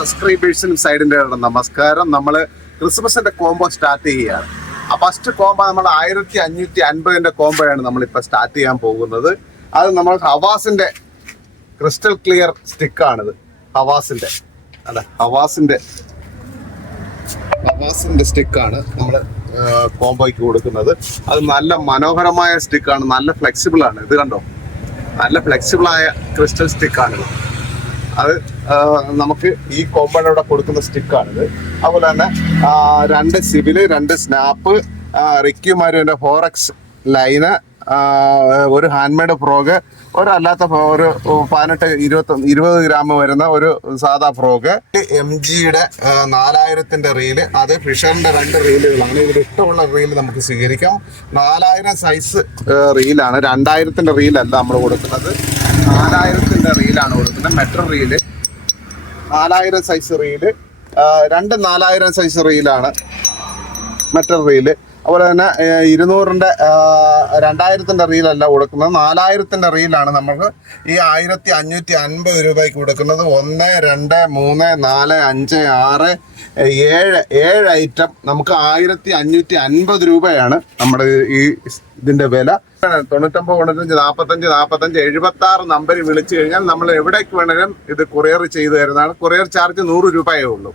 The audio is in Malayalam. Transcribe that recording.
സബ്സ്ക്രൈബേഴ്സിനും സൈഡിന്റെ നമസ്കാരം. നമ്മൾ ക്രിസ്മസിന്റെ കോംബോ സ്റ്റാർട്ട് ചെയ്യുകയാണ്. ആ ഫസ്റ്റ് കോംബോ നമ്മൾ 1550 കോംബോയാണ് നമ്മളിപ്പോൾ സ്റ്റാർട്ട് ചെയ്യാൻ പോകുന്നത്. അത് നമ്മൾ ഹവാസിന്റെ ക്രിസ്റ്റൽ ക്ലിയർ സ്റ്റിക്കാണിത്. ഹവാസിന്റെ സ്റ്റിക്കാണ് നമ്മൾ കോംബോയ്ക്ക് കൊടുക്കുന്നത്. അത് നല്ല മനോഹരമായ സ്റ്റിക്കാണ്, നല്ല ഫ്ലെക്സിബിൾ ആണ്. ഇത് കണ്ടോ, നല്ല ഫ്ലെക്സിബിളായ ക്രിസ്റ്റൽ സ്റ്റിക്കാണിത്. അത് നമുക്ക് ഈ കോമ്പൗണ്ടിലൂടെ കൊടുക്കുന്ന സ്റ്റിക്കാണിത്. അതുപോലെ തന്നെ 2 സിബില്, 2 സ്നാപ്പ്, റിക്യുമാരുവിന്റെ 4X ലൈന്, ഒരു ഹാൻഡ്മെയ്ഡ് ഫ്രോഗ്, അല്ലാത്ത ഒരു 18-20 ഗ്രാം വരുന്ന ഒരു സാധാ ഫ്രോഗ്, MGയുടെ 4000ന്റെ റീല്, അത് ഫിഷറിന്റെ 2 റീലുകളാണ്. ഇതിൽ ഇഷ്ടമുള്ള റീല് നമുക്ക് സ്വീകരിക്കാം. 4000 സൈസ് റീലാണ്, 2000ന്റെ റീലല്ല നമ്മൾ കൊടുക്കുന്നത്, 4000ന്റെ റീലാണ് കൊടുക്കുന്നത്. Metro reel 4000 size reel, 2 4000 size റീലാണ് മെട്രോ റീല്. അതുപോലെ തന്നെ 200ന്റെ 2000ന്റെ റീലല്ല കൊടുക്കുന്നത്, 4000ന്റെ റീലാണ് നമുക്ക് ഈ 1550 രൂപയ്ക്ക് കൊടുക്കുന്നത്. 1, 2, 3, 4, 5, 6, 7 ഐറ്റം നമുക്ക് 1550 രൂപയാണ് നമ്മുടെ ഈ ഇതിന്റെ വില. 99 95 45 45 76 നമ്പറിൽ വിളിച്ചു കഴിഞ്ഞാൽ നമ്മൾ എവിടേക്ക് വേണമെങ്കിലും ഇത് കൊറിയർ ചെയ്തു തരുന്നതാണ്. കൊറിയർ ചാർജ് 100 രൂപയേ ഉള്ളൂ.